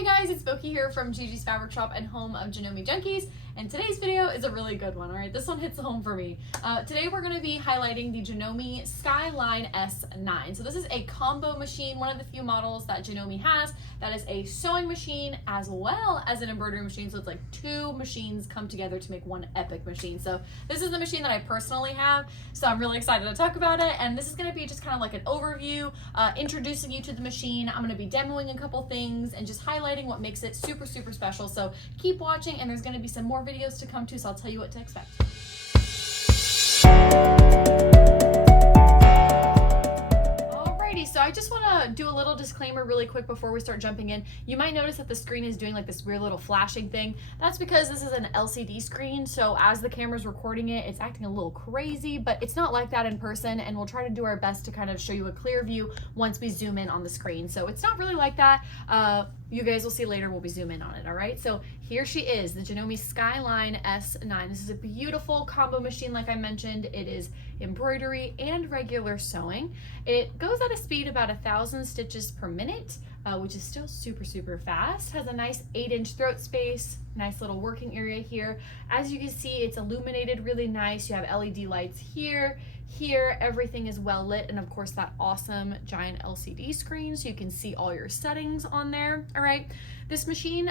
Hey guys, it's Boki here from Gigi's Fabric Shop and home of Janome Junkies, and today's video is a really good one, alright? This one hits home for me. Today we're going to be highlighting the Janome Skyline S9. So this is a combo machine, one of the few models that Janome has that is a sewing machine as well as an embroidery machine. So it's like two machines come together to make one epic machine. So this is the machine that I personally have, so I'm really excited to talk about it, and this is going to be just kind of like an overview, introducing you to the machine. I'm going to be demoing a couple things and just highlighting what makes it super special. So keep watching, and there's going to be some more videos to come too, so I'll tell you what to expect. Alrighty, so I just want to do a little disclaimer really quick before we start jumping in. You might notice that the screen is doing like this weird little flashing thing. That's because this is an LCD screen, so as the camera's recording it, it's acting a little crazy, but it's not like that in person, and we'll try to do our best to kind of show you a clear view once we zoom in on the screen. So it's not really like that. You guys will see later, we'll be zoom in on it, all right? So here she is, the Janome Skyline S9. This is a beautiful combo machine, like I mentioned. It is embroidery and regular sewing. It goes at a speed about 1,000 stitches per minute, which is still super fast. Has a nice 8-inch throat space, nice little working area here. As you can see, it's illuminated really nice. You have LED lights here, everything is well lit, and of course that awesome giant LCD screen so you can see all your settings on there. All right, this machine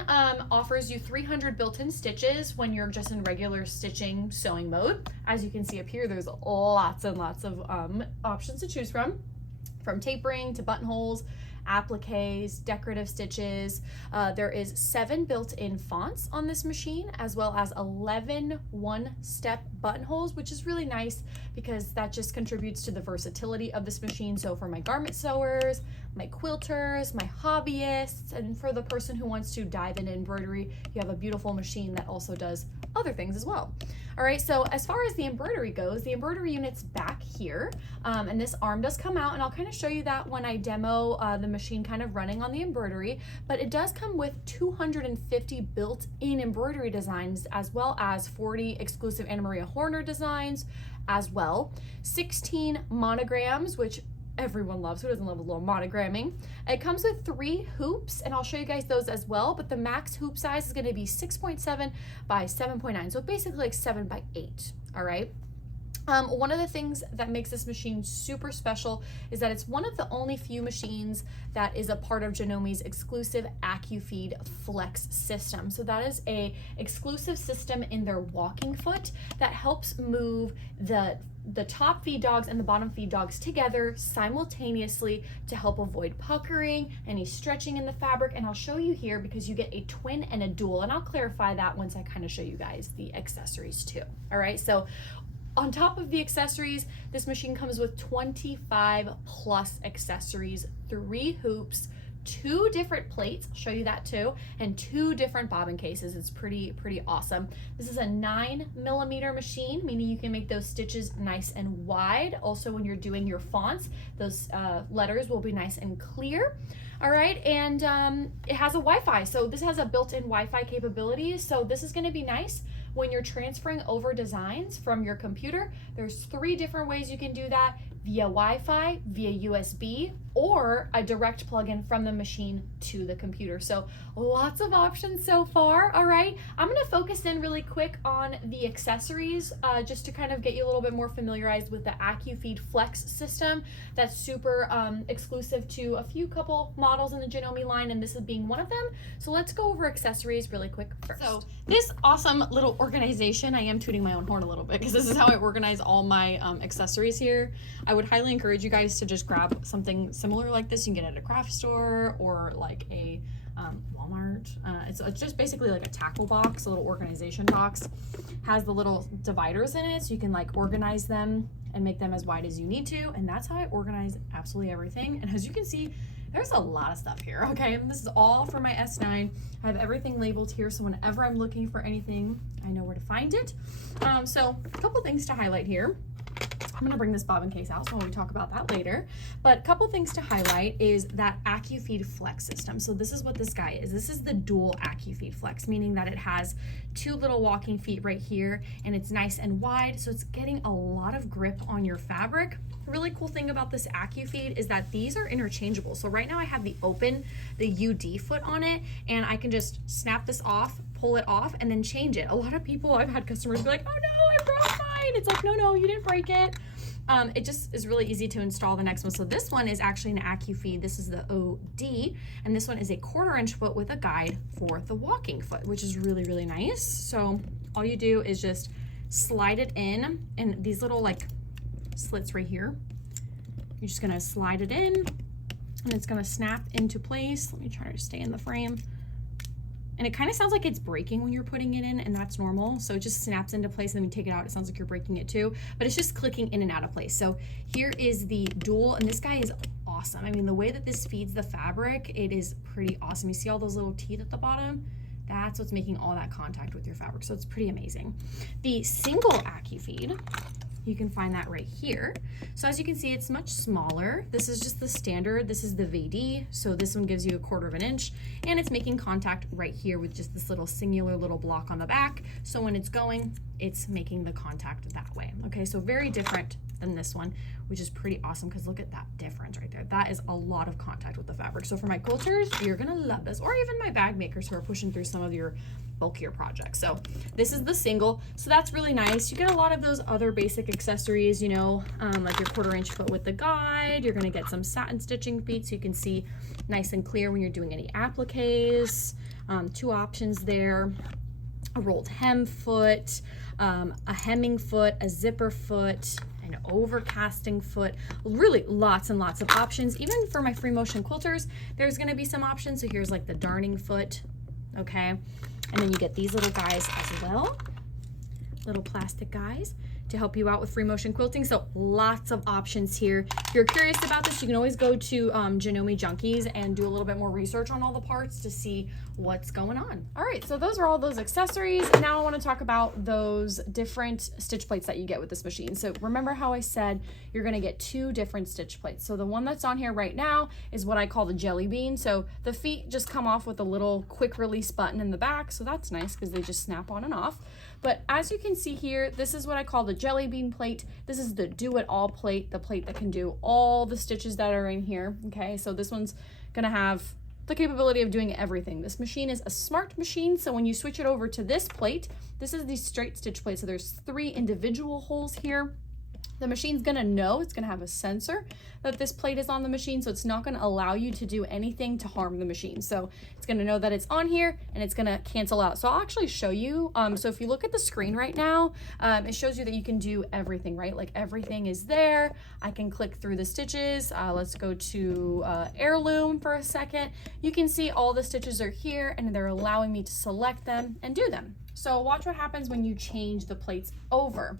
offers you 300 built-in stitches when you're just in regular stitching sewing mode. As you can see up here, there's lots and lots of options to choose from tapering to buttonholes, appliques, decorative stitches. There is 7 built-in fonts on this machine, as well as 11 one-step buttonholes, which is really nice because that just contributes to the versatility of this machine. So for my garment sewers, my quilters, my hobbyists, and for the person who wants to dive into embroidery, you have a beautiful machine that also does other things as well. All right, so as far as the embroidery goes, the embroidery unit's back here, and this arm does come out, and I'll kind of show you that when I demo the machine kind of running on the embroidery, but it does come with 250 built-in embroidery designs, as well as 40 exclusive Anna Maria Horner designs as well, 16 monograms, which everyone loves. Who doesn't love a little monogramming? It comes with 3 hoops, and I'll show you guys those as well, but the max hoop size is going to be 6.7 by 7.9, so basically like 7 by 8. All right. One of the things that makes this machine super special is that it's one of the only few machines that is a part of Janome's exclusive AccuFeed Flex system. So that is a exclusive system in their walking foot that helps move the top feed dogs and the bottom feed dogs together simultaneously to help avoid puckering, any stretching in the fabric. And I'll show you here because you get a twin and a dual, and I'll clarify that once I kind of show you guys the accessories too. All right, so on top of the accessories, this machine comes with 25 plus accessories, 3 hoops, 2 different plates, I'll show you that too, and 2 different bobbin cases. It's pretty awesome. This is a 9mm machine, meaning you can make those stitches nice and wide. Also, when you're doing your fonts, those letters will be nice and clear. All right, and it has a Wi-Fi, so this has a built-in Wi-Fi capability, so this is going to be nice when you're transferring over designs from your computer. There's 3 different ways you can do that: via Wi-Fi, via USB, or a direct plug-in from the machine to the computer. So lots of options so far. All right, I'm going to focus in really quick on the accessories just to kind of get you a little bit more familiarized with the AccuFeed Flex system. That's super exclusive to a few couple models in the Janome line, and this is being one of them. So let's go over accessories really quick first. So this awesome little organization, I am tooting my own horn a little bit because this is how I organize all my accessories here. I would highly encourage you guys to just grab something similar like this. You can get it at a craft store or like a Walmart. It's just basically like a tackle box, a little organization box. Has the little dividers in it so you can like organize them and make them as wide as you need to, and that's how I organize absolutely everything. And as you can see, there's a lot of stuff here, okay? And this is all for my S9. I have everything labeled here, so whenever I'm looking for anything, I know where to find it. So a couple things to highlight here. I'm gonna bring this bobbin case out so when we talk about that later. But a couple things to highlight is that AccuFeed Flex system. So this is what this guy is. This is the dual AccuFeed Flex, meaning that it has two little walking feet right here and it's nice and wide. So it's getting a lot of grip on your fabric. Really cool thing about this AccuFeed is that these are interchangeable. So right now I have the UD foot on it, and I can just snap this off, pull it off, and then change it. A lot of people, I've had customers be like, oh no, I broke mine. It's like, no, you didn't break it. It just is really easy to install the next one. So this one is actually an AccuFeed. This is the OD, and this one is a 1/4 inch foot with a guide for the walking foot, which is really, really nice. So all you do is just slide it in, and these little like slits right here, you're just gonna slide it in, and it's gonna snap into place. Let me try to stay in the frame. And it kind of sounds like it's breaking when you're putting it in, and that's normal. So it just snaps into place, and then when you take it out, it sounds like you're breaking it too, but it's just clicking in and out of place. So here is the dual, and this guy is awesome. I mean, the way that this feeds the fabric, it is pretty awesome. You see all those little teeth at the bottom? That's what's making all that contact with your fabric. So it's pretty amazing. The single AccuFeed, you can find that right here. So as you can see, it's much smaller. This is just the standard. This is the VD. So this one gives you 1/4 inch, and it's making contact right here with just this little singular little block on the back. So when it's going, it's making the contact that way. Okay, so very different than this one, which is pretty awesome because look at that difference right there. That is a lot of contact with the fabric. So for my quilters, you're gonna love this, or even my bag makers who are pushing through some of your bulkier projects. So this is the single, so that's really nice. You get a lot of those other basic accessories, you know, like your 1/4 inch foot with the guide. You're gonna get some satin stitching feet so you can see nice and clear when you're doing any appliques. Two options there: a rolled hem foot, a hemming foot, a zipper foot, an overcasting foot. Really lots and lots of options. Even for my free motion quilters, there's gonna be some options. So here's like the darning foot, okay? And then you get these little guys as well, little plastic guys to help you out with free motion quilting. So lots of options here. If you're curious about this, you can always go to Janome Junkies and do a little bit more research on all the parts to see what's going on. All right, so those are all those accessories. Now I want to talk about those different stitch plates that you get with this machine. So remember how I said you're going to get two different stitch plates. So the one that's on here right now is what I call the jelly bean. So the feet just come off with a little quick release button in the back. So that's nice because they just snap on and off. But as you can see here, this is what I call the jelly bean plate. This is the do-it-all plate, the plate that can do all the stitches that are in here, okay? So this one's gonna have the capability of doing everything. This machine is a smart machine, so when you switch it over to this plate, this is the straight stitch plate, so there's 3 individual holes here. The machine's gonna know, it's gonna have a sensor that this plate is on the machine, so it's not gonna allow you to do anything to harm the machine. So it's gonna know that it's on here and it's gonna cancel out. So I'll actually show you. So if you look at the screen right now, it shows you that you can do everything, right? Like everything is there. I can click through the stitches. Let's go to Heirloom for a second. You can see all the stitches are here and they're allowing me to select them and do them. So watch what happens when you change the plates over.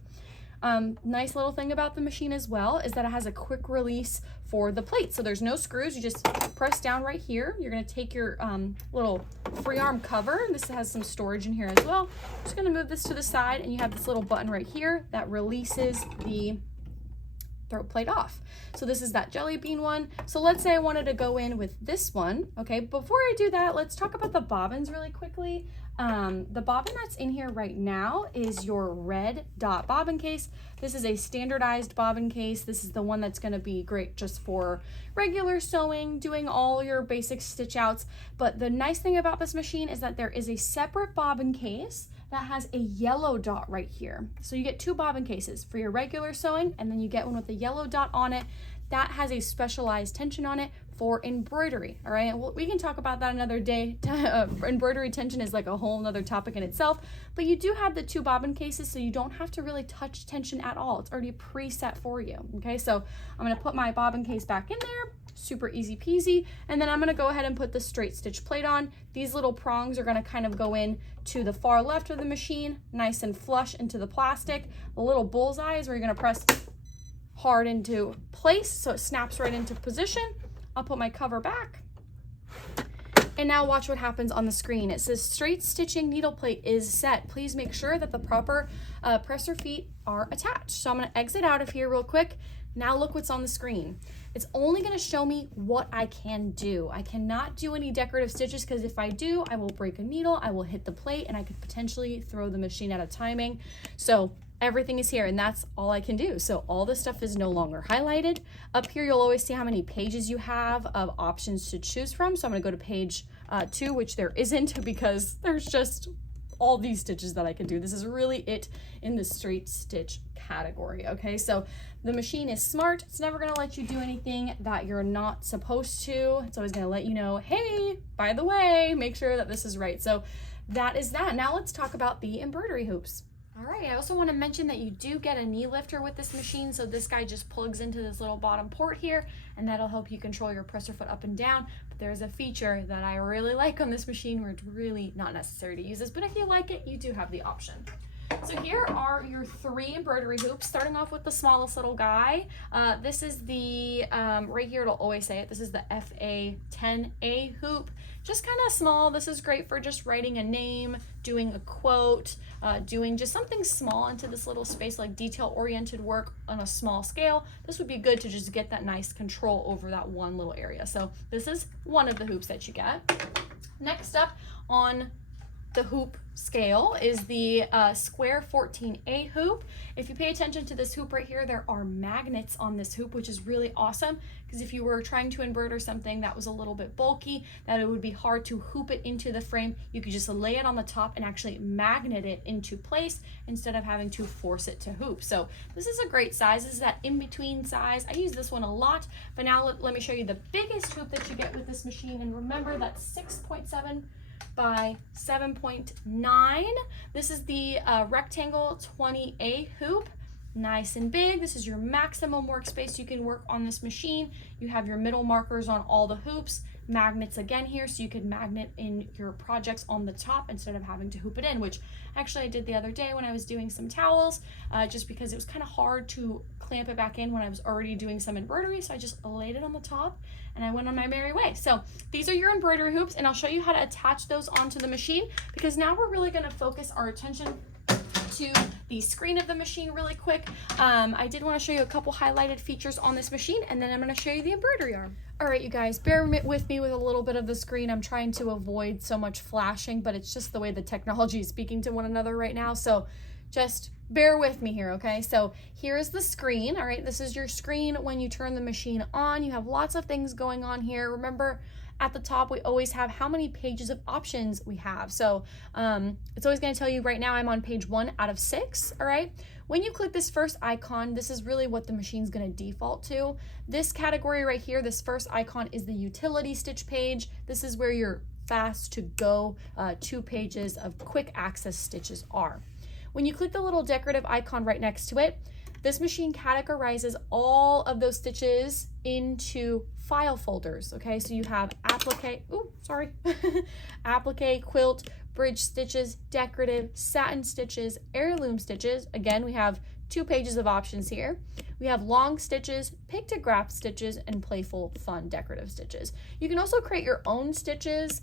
Nice little thing about the machine as well is that it has a quick release for the plate. So there's no screws. You just press down right here. You're going to take your little free arm cover. This has some storage in here as well. Just going to move this to the side, and you have this little button right here that releases the throat plate off. So this is that jelly bean one. So let's say I wanted to go in with this one. Okay, before I do that, let's talk about the bobbins really quickly. The bobbin that's in here right now is your red dot bobbin case. This is a standardized bobbin case. This is the one that's going to be great just for regular sewing, doing all your basic stitch outs. But the nice thing about this machine is that there is a separate bobbin case that has a yellow dot right here. So you get 2 bobbin cases for your regular sewing, and then you get one with a yellow dot on it that has a specialized tension on it for embroidery. All right, well, we can talk about that another day. Embroidery tension is like a whole nother topic in itself, but you do have the 2 bobbin cases, so you don't have to really touch tension at all. It's already preset for you. Okay, so I'm gonna put my bobbin case back in there, super easy peasy, and then I'm gonna go ahead and put the straight stitch plate on. These little prongs are gonna kind of go in to the far left of the machine, nice and flush into the plastic. The little bullseyes where you're gonna press hard into place so it snaps right into position. I'll put my cover back, And now watch what happens on the screen. It says straight stitching needle plate is set. Please make sure that the proper presser feet are attached. So I'm gonna exit out of here real quick. Now look what's on the screen. It's only gonna show me what I can do. I cannot do any decorative stitches because if I do, I will break a needle, I will hit the plate, and I could potentially throw the machine out of timing. So everything is here and that's all I can do. So all this stuff is no longer highlighted. Up here, you'll always see how many pages you have of options to choose from. So I'm gonna go to page 2, which there isn't because there's just all these stitches that I can do. This is really it in the straight stitch category, okay? So the machine is smart. It's never gonna let you do anything that you're not supposed to. It's always gonna let you know, hey, by the way, make sure that this is right. So that is that. Now let's talk about the embroidery hoops. All right, I also want to mention that you do get a knee lifter with this machine. So this guy just plugs into this little bottom port here, and that'll help you control your presser foot up and down. But there's a feature that I really like on this machine where it's really not necessary to use this, but if you like it, you do have the option. So here are your 3 embroidery hoops, starting off with the smallest little guy. This is the, right here it'll always say it, this is the FA10A hoop. Just kind of small. This is great for just writing a name, doing a quote, doing just something small into this little space, like detail-oriented work on a small scale. This would be good to just get that nice control over that one little area. So this is one of the hoops that you get. Next up on the hoop scale is the square 14A hoop. If you pay attention to this hoop right here, there are magnets on this hoop, which is really awesome because if you were trying to embroider something that was a little bit bulky, that it would be hard to hoop it into the frame, you could just lay it on the top and actually magnet it into place instead of having to force it to hoop. So this is a great size. This is that in-between size. I use this one a lot, but now let me show you the biggest hoop that you get with this machine. And remember, that's 6.7 by 7.9. This is the rectangle 20A hoop. Nice and big. This is your maximum workspace you can work on this machine. You have your middle markers on all the hoops, magnets again here, so you could magnet in your projects on the top instead of having to hoop it in, which actually I did the other day when I was doing some towels, just because it was kind of hard to clamp it back in when I was already doing some embroidery. So I just laid it on the top and I went on my merry way. So these are your embroidery hoops, and I'll show you how to attach those onto the machine because now we're really going to focus our attention to the screen of the machine really quick. I did want to show you a couple highlighted features on this machine, and then I'm going to show you the embroidery arm. All right, you guys, bear with me with a little bit of the screen. I'm trying to avoid so much flashing, but it's just the way the technology is speaking to one another right now. So just bear with me here, okay? So here is the screen, all right? This is your screen when you turn the machine on. You have lots of things going on here. Remember, at the top, we always have how many pages of options we have. So it's always gonna tell you right now I'm on page 1 out of 6, all right? When you click this first icon, this is really what the machine's gonna default to. This category right here, this first icon is the utility stitch page. This is where your fast to go 2 pages of quick access stitches are. When you click the little decorative icon right next to it, this machine categorizes all of those stitches into file folders, okay? So you have applique, applique, quilt, bridge stitches, decorative, satin stitches, heirloom stitches. Again, we have 2 pages of options here. We have long stitches, pictograph stitches, and playful, fun decorative stitches. You can also create your own stitches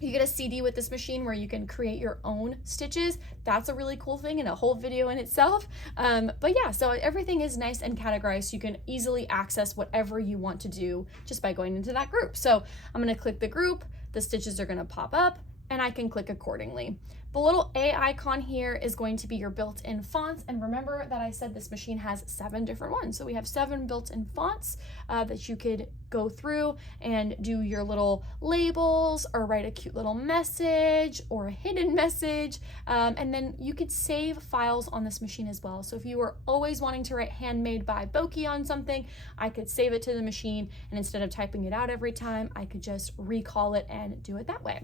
you get a CD with this machine where you can create your own stitches. That's a really cool thing and a whole video in itself. But yeah, so everything is nice and categorized so you can easily access whatever you want to do just by going into that group. So I'm gonna click the group, the stitches are gonna pop up, and I can click accordingly. The little A icon here is going to be your built-in fonts. And remember that I said this machine has 7 different ones. So we have 7 built-in fonts that you could go through and do your little labels or write a cute little message or a hidden message. And then you could save files on this machine as well. So if you were always wanting to write handmade by Boki on something, I could save it to the machine. And instead of typing it out every time, I could just recall it and do it that way.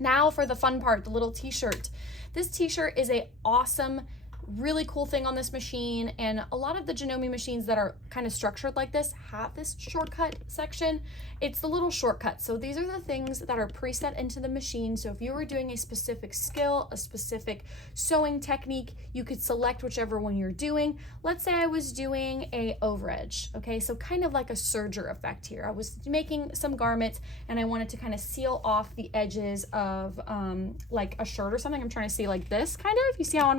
Now for the fun part, the little t-shirt. This t-shirt is an awesome Really cool thing on this machine, and a lot of the Janome machines that are kind of structured like this have this shortcut section. It's the little shortcut. So these are the things that are preset into the machine. So if you were doing a specific skill, a specific sewing technique, you could select whichever one you're doing. Let's say I was doing a overedge, okay? So kind of like a serger effect here. I was making some garments and I wanted to kind of seal off the edges of like a shirt or something. I'm trying to see like this kind of, you see how on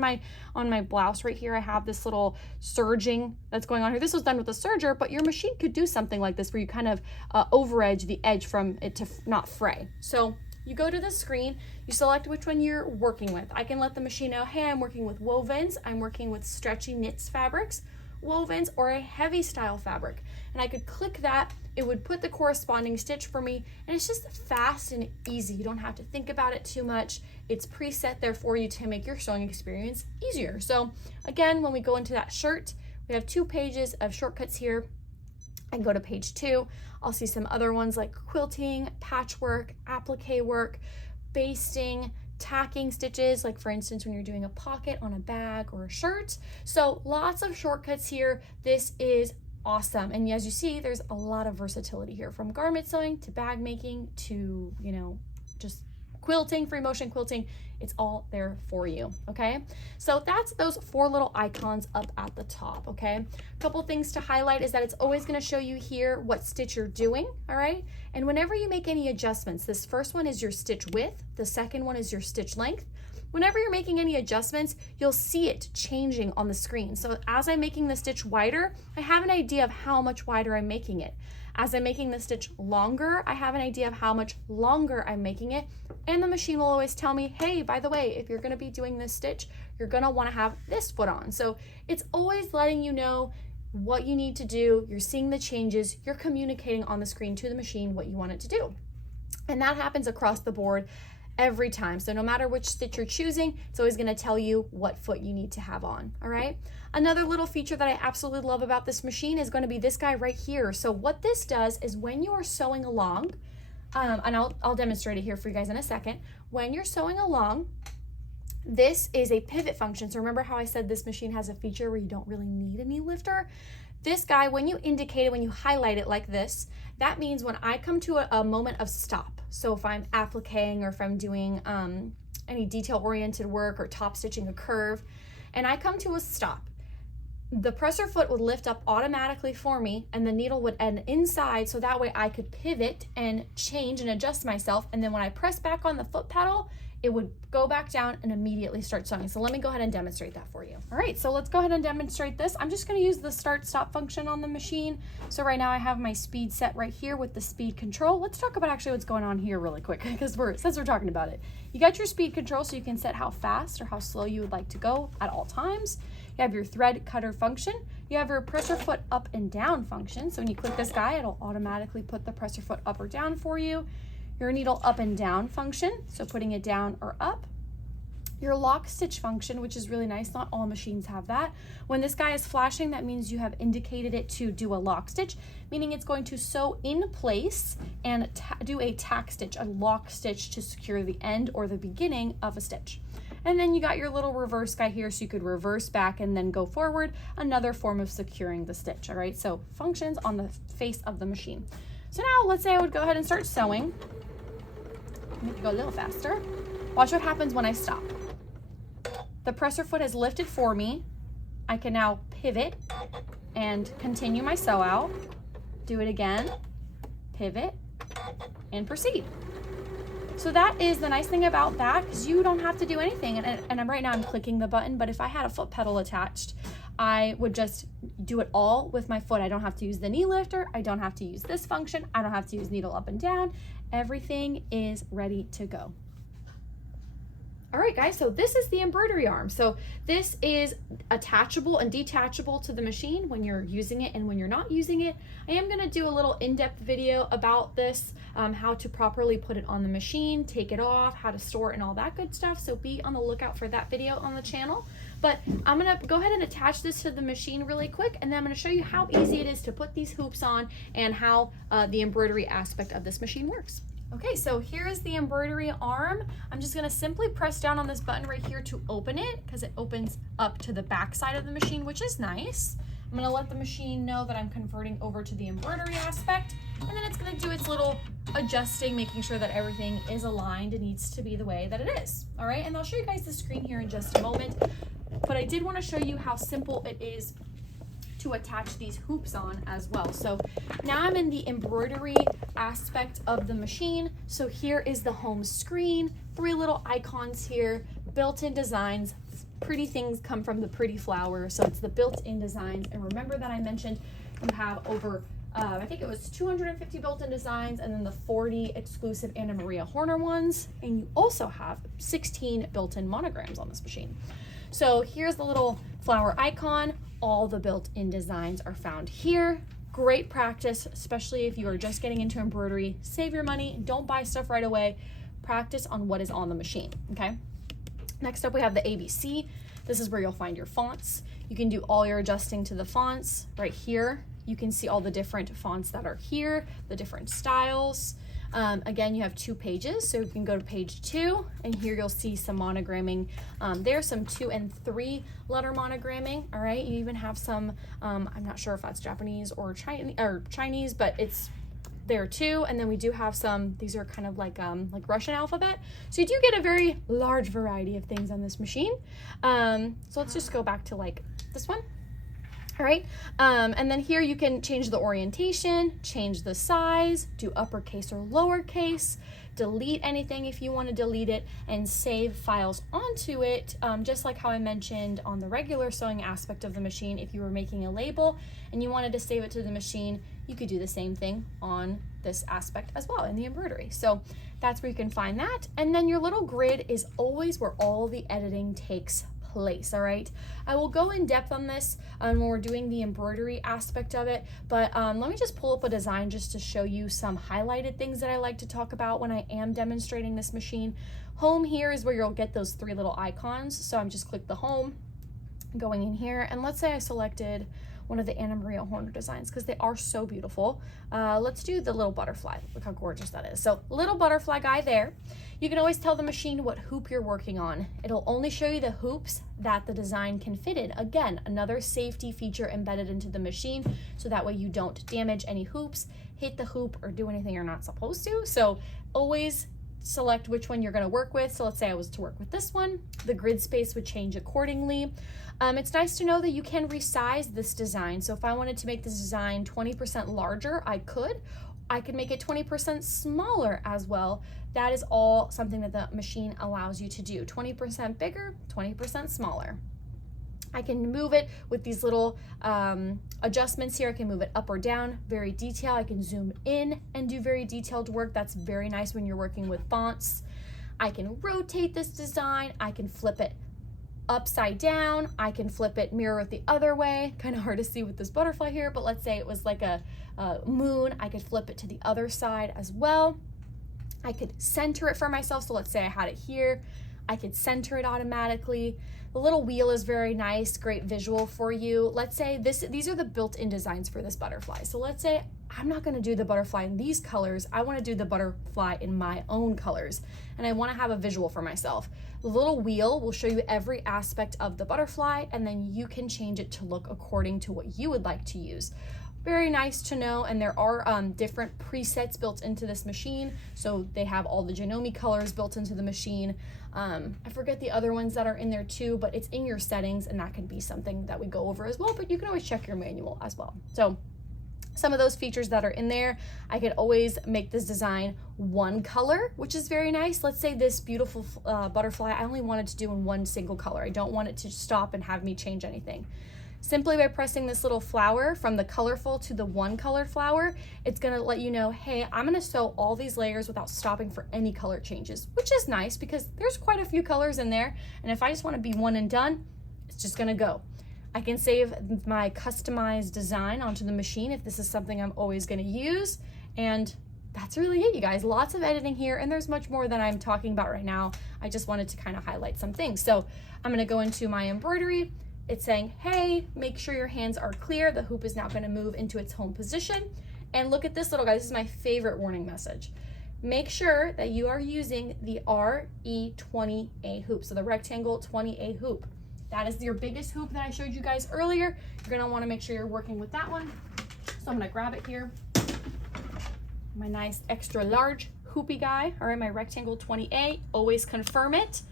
my blouse right here I have this little serging that's going on here. This was done with a serger, but your machine could do something like this where you kind of overedge the edge from it to not fray. So you go to the screen, you select which one you're working with. I can let the machine know, hey, I'm working with wovens, I'm working with stretchy knits fabrics, wovens, or a heavy style fabric. And I could click that, it would put the corresponding stitch for me, and it's just fast and easy. You don't have to think about it too much. It's preset there for you to make your sewing experience easier. So again, when we go into that shirt, we have 2 pages of shortcuts here. I can go to page 2. I'll see some other ones like quilting, patchwork, applique work, basting, tacking stitches, like for instance, when you're doing a pocket on a bag or a shirt. So lots of shortcuts here. This is awesome. And as you see, there's a lot of versatility here, from garment sewing to bag making to, you know, just quilting, free motion quilting. It's all there for you, okay? So that's those 4 little icons up at the top, okay? A couple things to highlight is that it's always gonna show you here what stitch you're doing, all right? And whenever you make any adjustments, this first one is your stitch width, the second one is your stitch length. Whenever you're making any adjustments, you'll see it changing on the screen. So as I'm making the stitch wider, I have an idea of how much wider I'm making it. As I'm making the stitch longer, I have an idea of how much longer I'm making it. And the machine will always tell me, hey, by the way, if you're gonna be doing this stitch, you're gonna wanna have this foot on. So it's always letting you know what you need to do. You're seeing the changes. You're communicating on the screen to the machine what you want it to do. And that happens across the board every time. So no matter which stitch you're choosing, it's always gonna tell you what foot you need to have on, all right? Another little feature that I absolutely love about this machine is gonna be this guy right here. So what this does is when you are sewing along, and I'll demonstrate it here for you guys in a second. When you're sewing along, this is a pivot function. So remember how I said this machine has a feature where you don't really need a knee lifter? This guy, when you indicate it, when you highlight it like this, that means when I come to a moment of stop. So if I'm appliquing or if I'm doing any detail-oriented work or top stitching a curve, and I come to a stop, the presser foot would lift up automatically for me and the needle would end inside, so that way I could pivot and change and adjust myself. And then when I press back on the foot pedal, it would go back down and immediately start sewing. So let me go ahead and demonstrate that for you. All right, so let's go ahead and demonstrate this. I'm just gonna use the start stop function on the machine. So right now I have my speed set right here with the speed control. Let's talk about actually what's going on here really quick, because since we're talking about it. You got your speed control, so you can set how fast or how slow you would like to go at all times. You have your thread cutter function. You have your presser foot up and down function. So when you click this guy, it'll automatically put the presser foot up or down for you. Your needle up and down function, so putting it down or up. Your lock stitch function, which is really nice. Not all machines have that. When this guy is flashing, that means you have indicated it to do a lock stitch, meaning it's going to sew in place and do a tack stitch, a lock stitch to secure the end or the beginning of a stitch. And then you got your little reverse guy here, so you could reverse back and then go forward, another form of securing the stitch, all right? So functions on the face of the machine. So now let's say I would go ahead and start sewing. Make it go a little faster. Watch what happens when I stop. The presser foot has lifted for me. I can now pivot and continue my sew out. Do it again, pivot, and proceed. So that is the nice thing about that, because you don't have to do anything. And right now I'm clicking the button, but if I had a foot pedal attached, I would just do it all with my foot. I don't have to use the knee lifter. I don't have to use this function. I don't have to use needle up and down. Everything is ready to go. All right, guys, so this is the embroidery arm. So this is attachable and detachable to the machine when you're using it and when you're not using it. I am gonna do a little in-depth video about this, how to properly put it on the machine, take it off, how to store it and all that good stuff. So be on the lookout for that video on the channel. But I'm gonna go ahead and attach this to the machine really quick, and then I'm gonna show you how easy it is to put these hoops on and how the embroidery aspect of this machine works. Okay, so here is the embroidery arm. I'm just gonna simply press down on this button right here to open it because it opens up to the back side of the machine, which is nice. I'm gonna let the machine know that I'm converting over to the embroidery aspect, and then it's gonna do its little adjusting, making sure that everything is aligned and needs to be the way that it is. All right, and I'll show you guys the screen here in just a moment, but I did wanna show you how simple it is to attach these hoops on as well. So now I'm in the embroidery aspect of the machine. So here is the home screen, 3 little icons here, built-in designs. Pretty things come from the pretty flower, so it's the built-in designs. And remember that I mentioned you have over I think it was 250 built-in designs, and then the 40 exclusive Anna Maria Horner ones, and you also have 16 built-in monograms on this machine. So here's the little flower icon. All the built-in designs are found here. Great practice, especially if you are just getting into embroidery. Save your money, don't buy stuff right away. Practice on what is on the machine, okay? Next up, we have the ABC. This is where you'll find your fonts. You can do all your adjusting to the fonts right here. You can see all the different fonts that are here, the different styles. Again, you have 2 pages, so you can go to page 2, and here you'll see some monogramming. There's some 2 and 3 letter monogramming. All right, you even have some. I'm not sure if that's Japanese or Chinese, but it's there too. And then we do have some. These are kind of like Russian alphabet. So you do get a very large variety of things on this machine. So let's just go back to like this one. All right, and then here you can change the orientation, change the size, do uppercase or lowercase, delete anything if you want to delete it, and save files onto it, just like how I mentioned on the regular sewing aspect of the machine. If you were making a label and you wanted to save it to the machine, you could do the same thing on this aspect as well in the embroidery. So that's where you can find that. And then your little grid is always where all the editing takes place. All right, I will go in depth on this when we're doing the embroidery aspect of it, but let me just pull up a design just to show you some highlighted things that I like to talk about when I am demonstrating this machine. Home here is where you'll get those 3 little icons, so I'm just click the home, going in here, and let's say I selected one of the Anna Maria Horner designs because they are so beautiful. Let's do the little butterfly. Look how gorgeous that is. So little butterfly guy there. You can always tell the machine what hoop you're working on. It'll only show you the hoops that the design can fit in. Again, another safety feature embedded into the machine, so that way you don't damage any hoops, hit the hoop, or do anything you're not supposed to. So always select which one you're going to work with. So let's say I was to work with this one. The grid space would change accordingly. It's nice to know that you can resize this design. So if I wanted to make this design 20% larger, I could make it 20% smaller as well. That is all something that the machine allows you to do. 20% bigger, 20% smaller. I can move it with these little adjustments here. I can move it up or down, very detailed. I can zoom in and do very detailed work. That's very nice when you're working with fonts. I can rotate this design. I can flip it upside down. I can flip it, mirror it the other way. Kind of hard to see with this butterfly here, but let's say it was like a moon. I could flip it to the other side as well. I could center it for myself. So let's say I had it here. I could center it automatically. The little wheel is very nice, great visual for you. Let's say these are the built-in designs for this butterfly. So let's say I'm not gonna do the butterfly in these colors. I wanna do the butterfly in my own colors, and I wanna have a visual for myself. The little wheel will show you every aspect of the butterfly, and then you can change it to look according to what you would like to use. Very nice to know, and there are different presets built into this machine. So they have all the Janome colors built into the machine. I forget the other ones that are in there too, but it's in your settings, and that can be something that we go over as well, but you can always check your manual as well. So some of those features that are in there, I could always make this design one color, which is very nice. Let's say this beautiful butterfly, I only wanted to do in one single color. I don't want it to stop and have me change anything. Simply by pressing this little flower from the colorful to the one colored flower, it's gonna let you know, hey, I'm gonna sew all these layers without stopping for any color changes, which is nice because there's quite a few colors in there. And if I just wanna be one and done, it's just gonna go. I can save my customized design onto the machine if this is something I'm always gonna use. And that's really it, you guys. Lots of editing here, and there's much more that I'm talking about right now. I just wanted to kind of highlight some things. So I'm gonna go into my embroidery. It's saying, hey, make sure your hands are clear. The hoop is now gonna move into its home position. And look at this little guy. This is my favorite warning message. make sure that you are using the RE20A hoop, so the rectangle 20A hoop. That is your biggest hoop that I showed you guys earlier. You're gonna wanna make sure you're working with that one. So I'm gonna grab it here. My nice extra large hoopy guy, all right, my rectangle 20A, always confirm it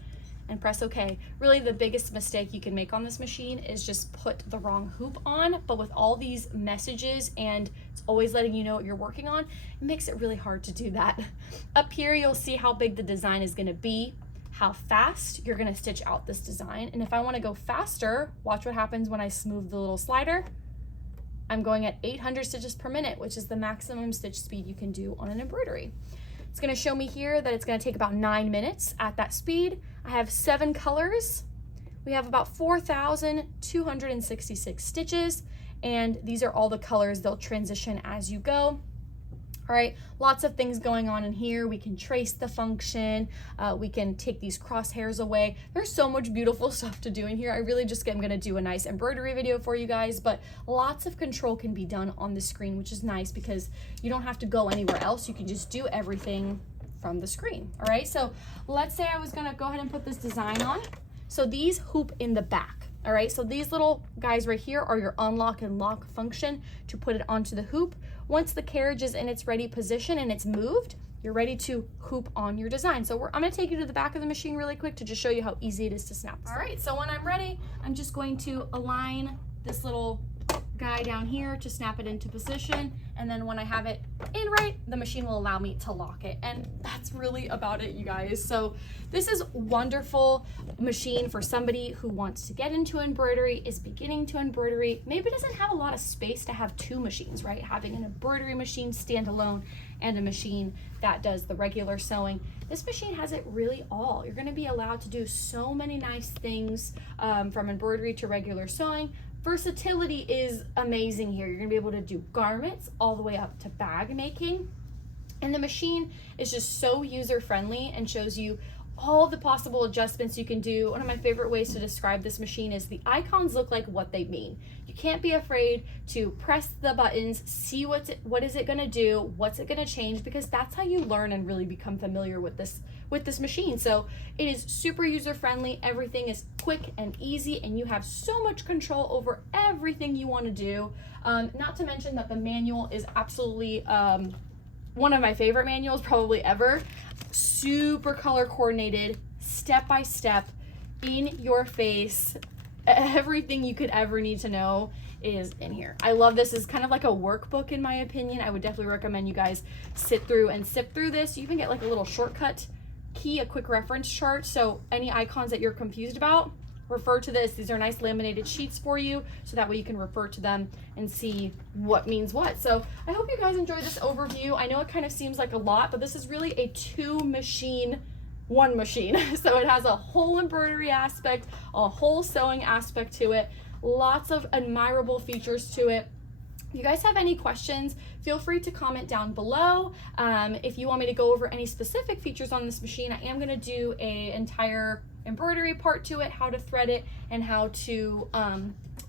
and press OK. Really the biggest mistake you can make on this machine is just put the wrong hoop on, but with all these messages and it's always letting you know what you're working on, it makes it really hard to do that. Up here, you'll see how big the design is gonna be, how fast you're gonna stitch out this design. And if I wanna go faster, watch what happens when I smooth the little slider. I'm going at 800 stitches per minute, which is the maximum stitch speed you can do on an embroidery. It's gonna show me here that it's gonna take about 9 minutes at that speed. I have 7 colors. We have about 4,266 stitches, and these are all the colors. They'll transition as you go. All right, lots of things going on in here. We can trace the function. We can take these crosshairs away. There's so much beautiful stuff to do in here. I really just am gonna do a nice embroidery video for you guys, but lots of control can be done on the screen, which is nice because you don't have to go anywhere else. You can just do everything from the screen. All right, so let's say I was gonna go ahead and put this design on. So these hoop in the back. All right, so these little guys right here are your unlock and lock function to put it onto the hoop. Once the carriage is in its ready position and it's moved, you're ready to hoop on your design. So I'm gonna take you to the back of the machine really quick to just show you how easy it is to snap. All right, so when I'm ready, I'm just going to align this little guy down here to snap it into position, and then when I have it in right, the machine will allow me to lock it, and that's really about it, you guys. So this is wonderful machine for somebody who wants to get into embroidery, is beginning to embroidery, maybe doesn't have a lot of space to have 2 machines, right? Having an embroidery machine standalone and a machine that does the regular sewing. This machine has it really all. You're gonna be allowed to do so many nice things, from embroidery to regular sewing. Versatility is amazing here. You're gonna be able to do garments all the way up to bag making. And the machine is just so user-friendly and shows you all the possible adjustments you can do. One of my favorite ways to describe this machine is the icons look like what they mean. You can't be afraid to press the buttons, see what is it gonna do, what's it gonna change, because that's how you learn and really become familiar with this machine. So it is super user-friendly, everything is quick and easy, and you have so much control over everything you wanna do. Not to mention that the manual is absolutely one of my favorite manuals probably ever. Super color coordinated, step by step, in your face. Everything you could ever need to know is in here. I love this. It's kind of like a workbook in my opinion. I would definitely recommend you guys sit through and sift through this. You even get like a little shortcut key, a quick reference chart. So any icons that you're confused about, refer to this. These are nice laminated sheets for you, so that way you can refer to them and see what means what. So I hope you guys enjoyed this overview. I know it kind of seems like a lot, but this is really a 2 machine, 1 machine. So it has a whole embroidery aspect, a whole sewing aspect to it, lots of admirable features to it. If you guys have any questions, feel free to comment down below. If you want me to go over any specific features on this machine, I am gonna do an entire embroidery part to it, how to thread it and how to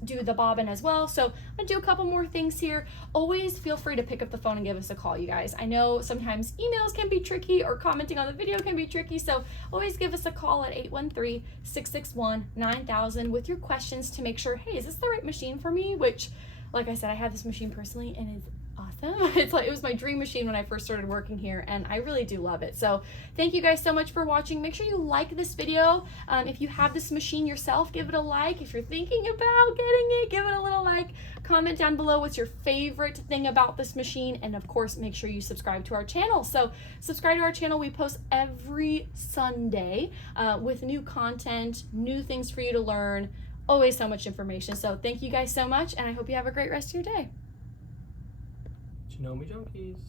do the bobbin as well. So I'm gonna do a couple more things here. Always feel free to pick up the phone and give us a call, you guys. I know sometimes emails can be tricky or commenting on the video can be tricky, so always give us a call at 813-661-9000 with your questions to make sure, hey, is this the right machine for me? Which, like I said, I have this machine personally and it's awesome. It was my dream machine when I first started working here, and I really do love it. So thank you guys so much for watching. Make sure you like this video. If you have this machine yourself, give it a like. If you're thinking about getting it, give it a little like. Comment down below what's your favorite thing about this machine, and of course make sure you subscribe to our channel. So subscribe to our channel. We post every Sunday with new content, new things for you to learn, always so much information. So thank you guys so much, and I hope you have a great rest of your day. Janome Junkies.